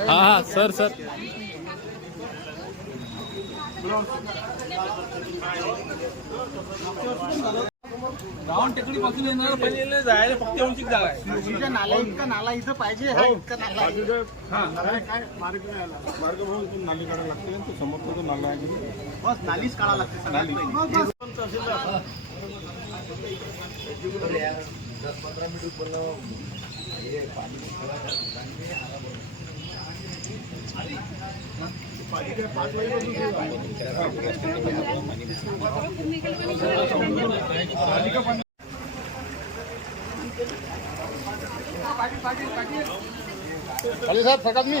हा हा sir sir. Ravan टेकडी पासून येणार पहिले जायला फक्त उंचीक जागा आहे नाला इतका नाला इथं पाहिजे हा इतका नाला आहे. काय काय मार्ग नाही आला. मार्ग म्हणून नाली काढायला लागते आणि तो समोरचा जो नाला आहे. की नाही, बस नालीच काढा लागते सगळ्यात पहिले. अरे साहेब फटात मी.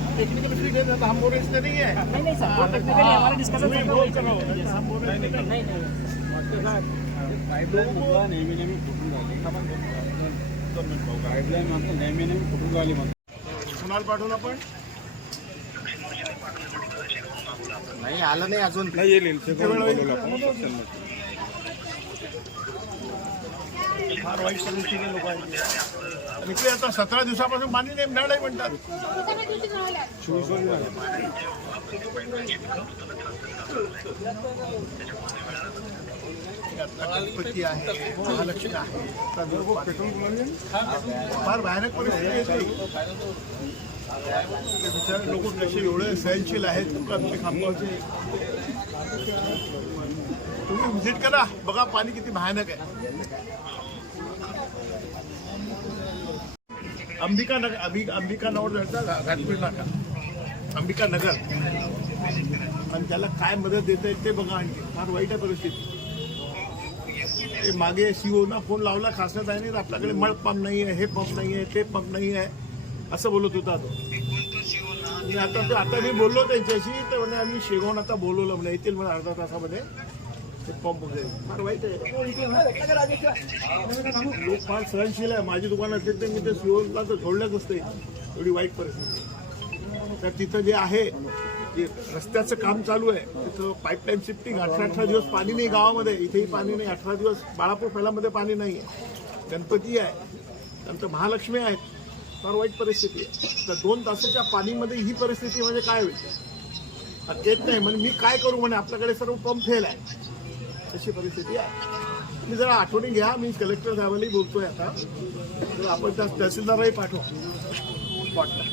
टेक्निकल फील्ड है हम बोल रहे इसलिए नहीं है नहीं नहीं सर टेक्निकली हमारा डिस्कशन चल रहा है नहीं नहीं पाईपलाईन नेहमी नेहमी फुटून राहिली गाईडलाईन म्हणतो नेहमी नेहमी फुटून राहिली म्हणतो कुणाला पाठवून आपण नाही आलं नाही अजून. नाही येईल वेळ फार वाईट समस्या लोक आहेत इकडे आता सतरा दिवसापासून पाणी नाही मिळालंय म्हणतात. आता गणपती आहे महालक्ष्मी आहे. फार भयानक परिस्थिती येते बिचारे लोक कसे एवढे सहनशील आहेत आमचे खांबाचे तुम्ही व्हिजिट करा. बघा पाणी किती भयानक आहे. अंबिका नगर अभि अंबिका नगर जायचा घाटपीठ नाका. अंबिका नगर. आणि त्याला काय मदत देत आहेत ते बघा आणखी. फार वाईट आहे परिस्थिती. ते मागे सीओ ओना फोन लावला खासण्यात आहे नाही आपल्याकडे मळ पंप नाही आहे हे पंप नाही आहे ते पंप नाही आहे. असं बोलत होता तो. आता आता मी बोललो त्यांच्याशी तर म्हणे आम्ही शेगावून आता बोलवलं म्हणे येतील म्हणे अर्धा तासामध्ये. ते पंप वगैरे फार वाईट आहे लोक फार सहनशील आहे. माझी दुकान असेल तर मी ते सीओला तर सोडलंच असते. एवढी वाईट परिस्थिती. तर तिथं जे आहे जे रस्त्याचं काम चालू आहे तिथं पाईपलाईन शिफ्टिंग अठरा अठरा दिवस पाणी नाही गावामध्ये. इथेही पाणी नाही. अठरा दिवस बाळापूर फैलामध्ये पाणी नाही आहे. गणपती आहे. नंतर महालक्ष्मी आहेत फार वाईट परिस्थिती आहे. तर दोन तासाच्या पाणीमध्ये ही परिस्थिती म्हणजे काय होईल? येत नाही. म्हणजे मी काय करू? म्हणे आपल्याकडे सर्व पंप फेल आहे. तशी परिस्थिती आहे. मी जरा आठवणी घ्या मी कलेक्टर साहेबांनी बोलतोय आता. तर आपण त्या तहसीलदारही पाठवा. वाटतं